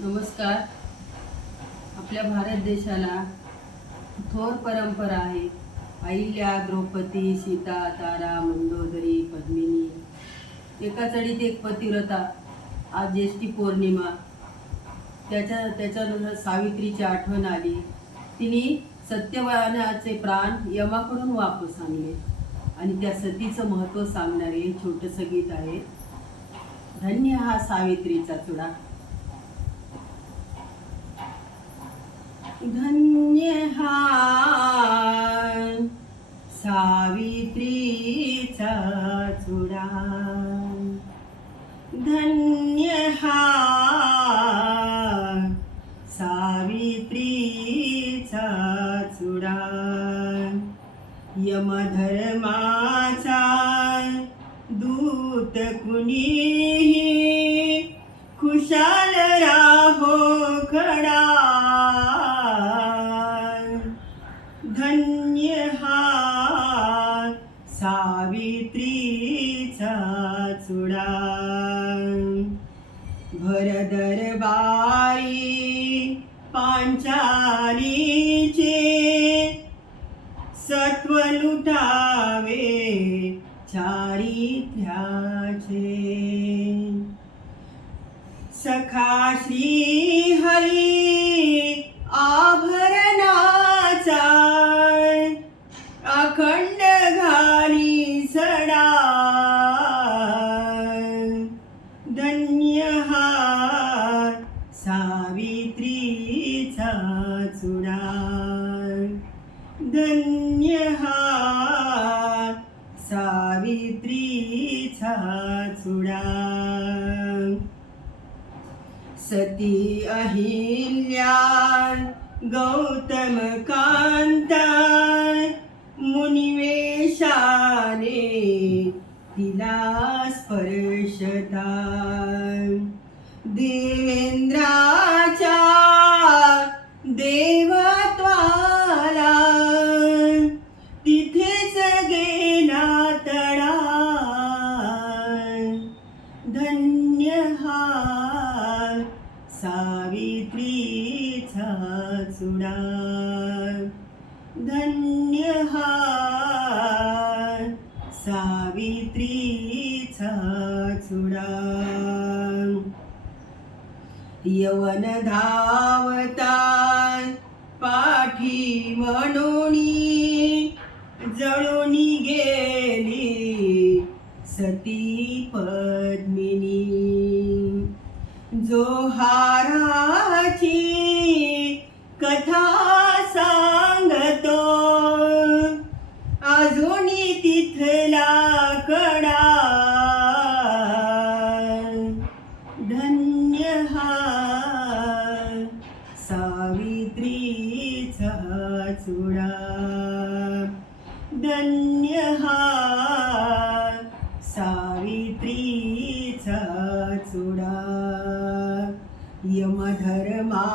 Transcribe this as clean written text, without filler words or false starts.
नमस्कार. आपल्या भारत देशाला थोर परंपरा आहे. अहिल्या, द्रौपदी, सीता, तारा, मंदोदरी, पद्मिनी, एका चढीत एक पतिव्रता. आज ज्येष्ठी पौर्णिमा. त्याच्यानंतर सावित्रीची आठवण आली. तिने सत्यवानाचे प्राण यमाकडून वापस आणले आणि त्या सतीचं महत्त्व सांगणारे छोटंसं गीत आहे. धन्य हा सावित्रीचा चुडा. धन्य हा सावित्रीचा चुडा, धन्य हा सावित्रीचा चुडा. यमधर्माचा दूत कुणीही खुशाल राहो खडा. धन्य हा सावित्रीचा चुडा. भर दरबारी पांचालीचे सत्व लुटावे चारित्र्याचे. सखा श्री हरी आभरणाचा अखंड घाली सडा. धन्य हा सावित्रीचा चुडा, धन्य हा सावित्रीचा चुडा. सती अहिल्या गौतम कांता मुनिवेशाने तिला स्पर्शता. देवेंद्राच्या देवत्वाला तिथेच गेला तडा. धन्य हा सावित्रीचा चुडा, धन्य हा सावित्रीचा चुडा. यवन धावता पाठी म्हणून जळून गेली सती पद्मिनी. जोहाराची कथा सांगतो अजूनी तिथला कडा. धन्य हा सावित्रीचा चुडा, धन्य हा सावित्रीचा चुडा. यमधर्मा